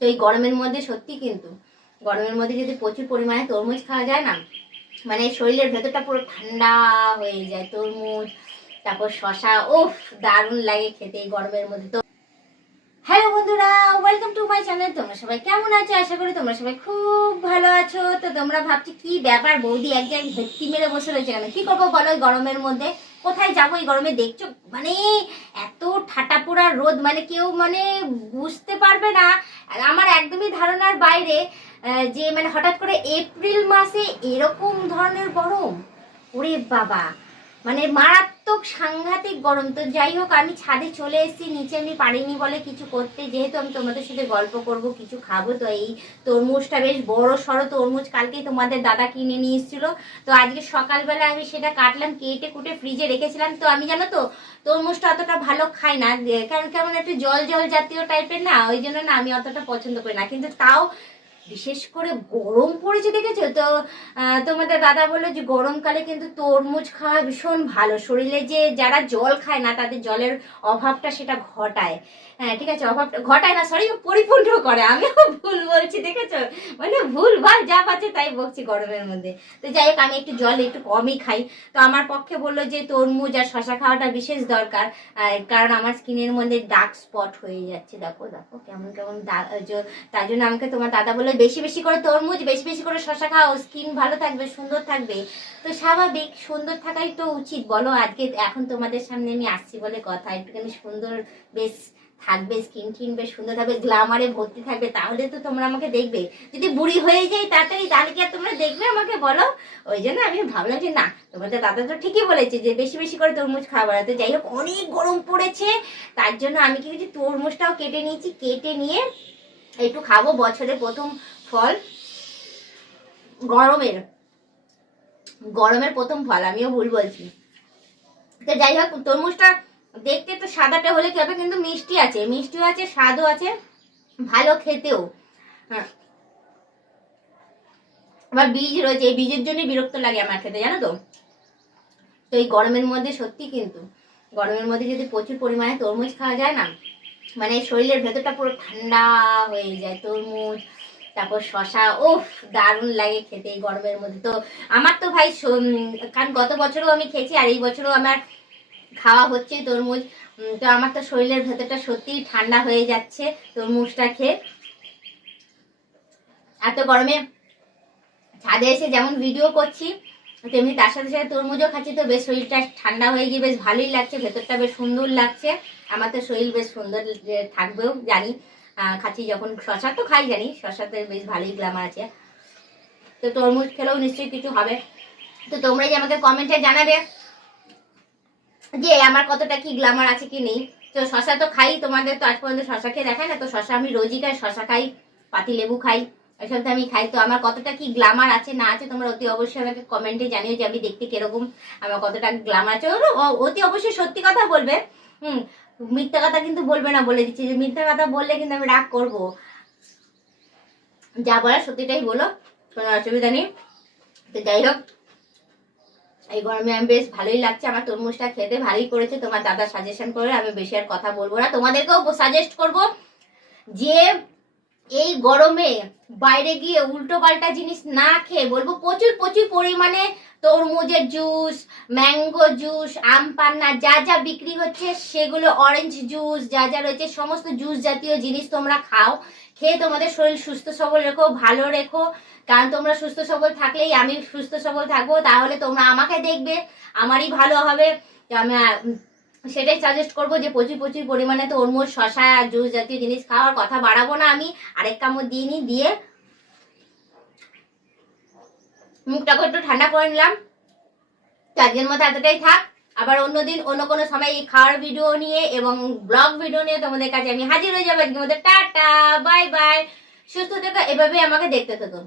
তো এই গরমের মধ্যে সত্যি কিন্তু গরমের মধ্যে যদি প্রচুর পরিমাণে তরমুজ খাওয়া যায় না, মানে শরীরের ভেতরটা পুরো ঠান্ডা হয়ে যায়। তরমুজ, তারপর শশা, ওফ দারুণ লাগে খেতে এই গরমের মধ্যে। তো হ্যালো বন্ধুরা, ওয়েলকাম টু মাই চ্যানেল। তোমরা সবাই কেমন আছো? আশা করি তোমরা সবাই খুব ভালো আছো। তো তোমরা ভাবছি কি ব্যাপার, বৌদি এক জায়গায় ভেটকি মেরে বসে রয়েছে কেন? কি করবো বলো এই গরমের মধ্যে? কোথায় যাবো এই গরমে? দেখছো মানে এত ঠাটা পোড়া রোদ, মানে কেউ মানে বুঝতে পারবে না। আমার একদমই ধারণার বাইরে যে মানে হঠাৎ করে এপ্রিল মাসে এরকম ধরনের গরম। ওরে বাবা, মানে মারাত্মক সাংঘাতিক গরম। তো যাই হোক, আমি ছাদে চলে এসেছি, নিচে আমি পারিনি বলে কিছু করতে, যেহেতু আমি তোমাদের সাথে গল্প করব, কিছু খাবো। তো এই তরমুজটা বেশ বড় সড়ো তরমুজ, কালকেই তোমাদের দাদা কিনে নিয়ে এসেছিল। তো আজকে সকালবেলা আমি সেটা কাটলাম, কেটে কুটে ফ্রিজে রেখেছিলাম। তো আমি জানো তো তরমুজটা অতটা ভালো খাই না, কারণ কেমন একটু জল জল জাতীয় টাইপের না, ওই জন্য না আমি অতটা পছন্দ করি না। কিন্তু তাও বিশেষ করে গরম পড়েছে দেখেছো তো। তোমাদের দাদা বললো যে গরমকালে কিন্তু তরমুজ খাওয়া ভীষণ ভালো, শরীরে যে যারা জল খায় না তাদের জলের অভাবটা সেটা ঘটায়। হ্যাঁ ঠিক আছে, অভাবটা ঘটায় না, সরি পরিপূর্ণ করে। আমিও ভুল বলছি দেখেছো, মানে ভুল ভাল যা পাচ্ছে তাই বলছি গরমের মধ্যে। তো যাই হোক, আমি একটু জল একটু কমই খাই। তো আমার পক্ষে বললো যে তরমুজ আর শশা খাওয়াটা বিশেষ দরকার, কারণ আমার স্কিনের মধ্যে ডার্ক স্পট হয়ে যাচ্ছে। দেখো দেখো কেমন কেমন তার জন্য আমাকে তোমার দাদা বললো বেশি বেশি করে তরমুজ, বেশি বেশি করে শশা খাও, স্কিন ভালো থাকবে, সুন্দর থাকবে। তো স্বাভাবিক, সুন্দর থাকাই তো উচিত বলো। আজকে এখন তোমাদের সামনে আমি আসছি বলে কথা, একটুখানি সুন্দর বেশ থাকবে, স্কিন টিন বেশ সুন্দর থাকবে, গ্ল্যামারে ভর্তি থাকবে, তাহলে তো তোমরা আমাকে দেখবে। যদি বুড়ি হয়ে যাই তাড়াতাড়ি, তাহলে কি আর তোমরা দেখবে আমাকে বলো? ওই জন্য আমি ভাবলাম যে না, তোমাদের দাদা তো ঠিকই বলেছে যে বেশি বেশি করে তরমুজ খাওয়া বাড়াতে। যাই হোক, অনেক গরম পড়েছে, তার জন্য আমি কি করছি, তরমুজটাও কেটে নিয়েছি, কেটে নিয়ে একটু খাবো। বছরের প্রথম ফল, গরমের গরমের প্রথম ফল, আমিও ভুল বলছি। তো যাই হোক, তরমুজটা দেখতে তো সাদাটা হলে কি হবে, কিন্তু মিষ্টি আছে, মিষ্টিও আছে, স্বাদও আছে, ভালো খেতেও। হ্যাঁ, আবার বীজ রয়েছে, এই বীজের জন্য বিরক্ত লাগে আমার খেতে, জানো তো। তো এই গরমের মধ্যে সত্যি কিন্তু গরমের মধ্যে যদি প্রচুর পরিমাণে তরমুজ খাওয়া যায় না, মানে শরীরের ভেতরটা পুরো ঠান্ডা হয়ে যায়। তরমুজ, তারপর শশা, ওফ দারুণ লাগে খেতে এই গরমের মধ্যে। তো আমার তো ভাই কারণ গত বছরও আমি খেয়েছি, আর এই বছরও আমার খাওয়া হচ্ছে তরমুজ। তো আমার তো শরীরের ভেতরটা সত্যিই ঠান্ডা হয়ে যাচ্ছে তরমুজটা খেয়ে। এত গরমে ছাদে এসে যেমন ভিডিও করছি, তেমনি তার সাথে সাথে তরমুজও খাচ্ছি, তো বেশ শরীরটা ঠান্ডা হয়ে গিয়ে বেশ ভালোই লাগছে, ভেতরটা বেশ সুন্দর লাগছে। আমার তো শরীর বেশ সুন্দর থাকবেও জানি, খাচ্ছি যখন। শশা তো খাই জানি, শশাতে বেশ ভালোই গ্ল্যামার আছে। তো তরমুজ খেলেও নিশ্চয়ই কিছু হবে। তো তোমরাই যে আমাকে কমেন্টে জানাবে যে আমার কতটা কি গ্ল্যামার আছে কি নেই। তো শশা তো খাই, তোমাদের তো আজ পর্যন্ত শশা খেয়ে দেখায় না। তো শশা আমি রোজই খাই, শশা খাই, পাতি লেবু খাই, এসব তো আমি খাই। তো আমার কতটা কি গ্ল্যামার আছে না আছে তোমরা অতি অবশ্যই আমাকে কমেন্টে জানিও, যে আমি দেখতে কিরকম, আমার কতটা গ্ল্যামার আছে। অতি অবশ্যই সত্যি কথা বলবে, মিথ্যা কথা কিন্তু বলবে না, বলে দিচ্ছি। যে মিথ্যা কথা বললে কিন্তু আমি রাগ করবো। যা বলার সত্যিটাই বলো, কোনো অসুবিধা নেই। তো যাই হোক, এই গরমে আমি বেশ ভালোই লাগছে, আমার তরমুজটা খেতে ভালোই করেছে তোমার দাদা সাজেশন করে। আমি বেশি আর কথা বলবো না, তোমাদেরকেও সাজেস্ট করব যে এই গরমে বাইরে গিয়ে উল্টো পাল্টা জিনিস না খেয়ে, বলবো প্রচুর প্রচুর পরিমাণে তরমুজের জুস, ম্যাঙ্গো জুস, আম পান্না যা যা বিক্রি হচ্ছে সেগুলো, অরেঞ্জ জুস যা যা রয়েছে, সমস্ত জুস জাতীয় জিনিস তোমরা খাও। খেয়ে তোমাদের শরীর সুস্থ সবল রেখো, ভালো রেখো। কারণ তোমরা সুস্থ সবল থাকলেই আমি সুস্থ সবল থাকবো, তাহলে তোমরা আমাকে দেখবে, আমারই ভালো হবে। আমি সেটাই সাজেস্ট করবো যে প্রচুর প্রচুর পরিমাণে তরমুজ, শশা, জুস জাতীয় জিনিস খাওয়ার কথা বাড়াবো না আমি। আরেক কামড় দিয়ে নি, দিয়ে মুখটাকে একটু ঠান্ডা করে নিলাম। তো আজকের মতো এতটাই থাক, আবার অন্যদিন অন্য কোনো সময় এই খাওয়ার ভিডিও নিয়ে এবং ব্লগ ভিডিও নিয়ে তোমাদের কাছে আমি হাজির হয়ে যাবো। আজকের মতো টাটা, বাই বাই, সুস্থ থেকো, এভাবে আমাকে দেখতে থাকো।